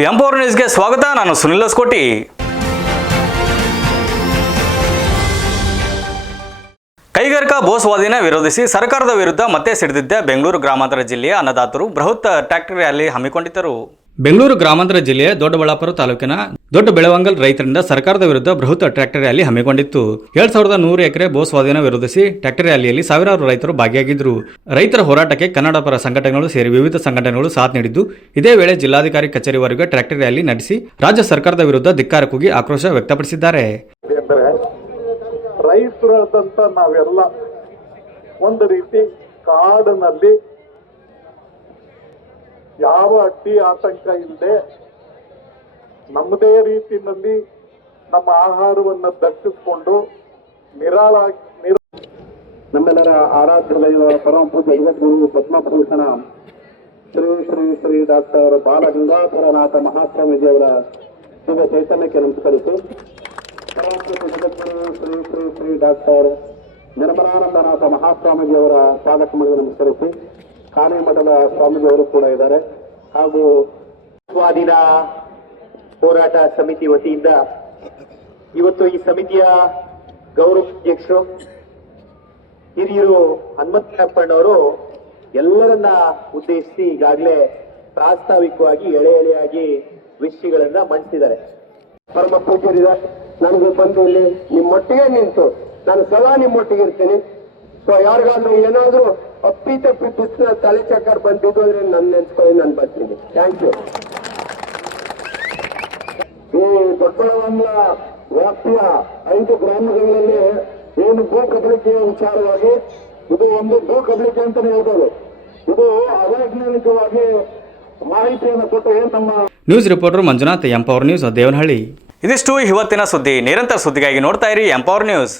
Empower ನ್ಯೂಸ್ಗೆ ಸ್ವಾಗತ. ನಾನು ಸುನಿಲ್ ಹೊಸಕೋಟಿ. ಕೈಗಾರಿಕಾ ಭೂಸ್ವಾಧೀನ ವಿರೋಧಿಸಿ ಸರ್ಕಾರದ ವಿರುದ್ಧ ಮತ್ತೆ ಸಿಡಿದಿದ್ದ ಬೆಂಗಳೂರು ಗ್ರಾಮಾಂತರ ಜಿಲ್ಲೆಯ ಅನ್ನದಾತರು ಬೃಹತ್ ಟ್ರ್ಯಾಕ್ಟರ್ ರ್ಯಾಲಿ ಹಮ್ಮಿಕೊಂಡಿದ್ದರು. ಬೆಂಗಳೂರು ಗ್ರಾಮಾಂತರ ಜಿಲ್ಲೆಯ ದೊಡ್ಡಬಳ್ಳಾಪುರ ತಾಲೂಕಿನ ದೊಡ್ಡ ಬೆಳವಂಗಲ್ ರೈತರಿಂದ ಸರ್ಕಾರದ ವಿರುದ್ಧ ಬೃಹತ್ ಟ್ರ್ಯಾಕ್ಟರ್ ರ್ಯಾಲಿ ಹಮ್ಮಿಕೊಂಡಿತ್ತು. 7100 ಎಕರೆ ಭೂಸ್ವಾಧೀನ ವಿರೋಧಿಸಿ ಟ್ರ್ಯಾಕ್ಟರ್ ರ್ಯಾಲಿಯಲ್ಲಿ ಸಾವಿರಾರು ರೈತರು ಭಾಗಿಯಾಗಿದ್ದರು. ರೈತರ ಹೋರಾಟಕ್ಕೆ ಕನ್ನಡ ಪರ ಸಂಘಟನೆಗಳು ಸೇರಿ ವಿವಿಧ ಸಂಘಟನೆಗಳು ಸಾಥ್ ನೀಡಿದ್ದು, ಇದೇ ವೇಳೆ ಜಿಲ್ಲಾಧಿಕಾರಿ ಕಚೇರಿವರೆಗೆ ಟ್ರ್ಯಾಕ್ಟರ್ ರ್ಯಾಲಿ ನಡೆಸಿ ರಾಜ್ಯ ಸರ್ಕಾರದ ವಿರುದ್ಧ ಧಿಕ್ಕಾರ ಕೂಗಿ ಆಕ್ರೋಶ ವ್ಯಕ್ತಪಡಿಸಿದ್ದಾರೆ. ರೈತರಾದಂತ ನಾವೆಲ್ಲ ಒಂದು ರೀತಿ ಕಾಡಿನಲ್ಲಿ ಯಾವ ಅಡ್ಡಿ ಆತಂಕ ಇಲ್ಲದೆ ನಮ್ಮದೇ ರೀತಿಯಲ್ಲಿ ನಮ್ಮ ಆಹಾರವನ್ನು ದಕ್ಕಿಸಿಕೊಂಡು ನಮ್ಮೆಲ್ಲರ ಆರಾಧ್ಯ ದೈವ ಪರಮ ಪೂಜ್ಯ ಜಗದ್ಗುರು ಪದ್ಮಭೂಷಣ ಶ್ರೀ ಶ್ರೀ ಶ್ರೀ ಡಾಕ್ಟರ್ ಬಾಲಗಂಗಾಧರನಾಥ ಮಹಾಸ್ವಾಮೀಜಿಯವರ ಶುಭ ಚೈತನ್ಯಕ್ಕೆ ನಮಸ್ಕರಿಸಿ, ಜಗದ್ಗುರು ಶ್ರೀ ಶ್ರೀ ಶ್ರೀ ಡಾಕ್ಟರ್ ನಿರ್ಮಲಾನಂದನಾಥ ಮಹಾಸ್ವಾಮೀಜಿಯವರ ಪಾದಕಮಳಿಗೆ ನಮಸ್ಕರಿಸಿ, ಕಾಣೆ ಮಠದ ಸ್ವಾಮೀಜಿಯವರು ಕೂಡ ಇದ್ದಾರೆ. ಹಾಗೂ ಸ್ವಾಧೀನ ಹೋರಾಟ ಸಮಿತಿ ವತಿಯಿಂದ ಇವತ್ತು ಈ ಸಮಿತಿಯ ಗೌರವಾಧ್ಯಕ್ಷರು ಹಿರಿಯರು ಹನುಮಂತಪ್ಪಣ್ಣವರು ಎಲ್ಲರನ್ನ ಉದ್ದೇಶಿಸಿ ಈಗಾಗಲೇ ಪ್ರಾಸ್ತಾವಿಕವಾಗಿ ಎಳೆಯಾಗಿ ವಿಷಯಗಳನ್ನ ಮಂಡಿಸಿದ್ದಾರೆ. ಪರಮ ಪೂಜ್ಯರಿದ್ದಾರೆ, ನನಗೆ ಬಂದು ಇಲ್ಲಿ ನಿಮ್ಮೊಟ್ಟಿಗೆ ನಿಂತು ನಾನು ಸದಾ ನಿಮ್ಮೊಟ್ಟಿಗೆ ಇರ್ತೀನಿ. ಸೊ ಯಾರಿಗಾದ್ರೂ ಏನಾದ್ರೂ ಅಪ್ಪಿತಪ್ಪಿ ಪುಸ್ತಕ ತಲೆ ಚಕ್ಕರ್ ಬಂದಿದ್ದು ಅಂದ್ರೆ ನನ್ನ ನೆನ್ಸ್ಕೊಳ್ಳಿ, ನಾನು ಬರ್ತೀನಿ. Thank you. ಈ ದೊಡ್ಡಬಳ್ಳಾಪುರ ವ್ಯಾಪ್ತಿಯ 5 ಗ್ರಾಮಗಳಲ್ಲಿ ಏನು ಭೂ ಕಬಳಿಕೆಯ ವಿಚಾರವಾಗಿ ಇದು ಒಂದು ಭೂ ಕಬಳಿಕೆ ಅಂತಾನೆ ಹೇಳ್ಬೋದು. ಇದು ಅವೈಜ್ಞಾನಿಕವಾಗಿ ಮಾಹಿತಿಯನ್ನು ಕೊಟ್ಟು ನಮ್ಮ news reporter Manjunath, empower news, Devanahalli. ಇದಿಷ್ಟು ಇವತ್ತಿನ ಸುದ್ದಿ. ನಿರಂತರ ಸುದ್ದಿಗಾಗಿ ನೋಡ್ತಾ ಇರಿ ಎಂಪವರ್ ನ್ಯೂಸ್.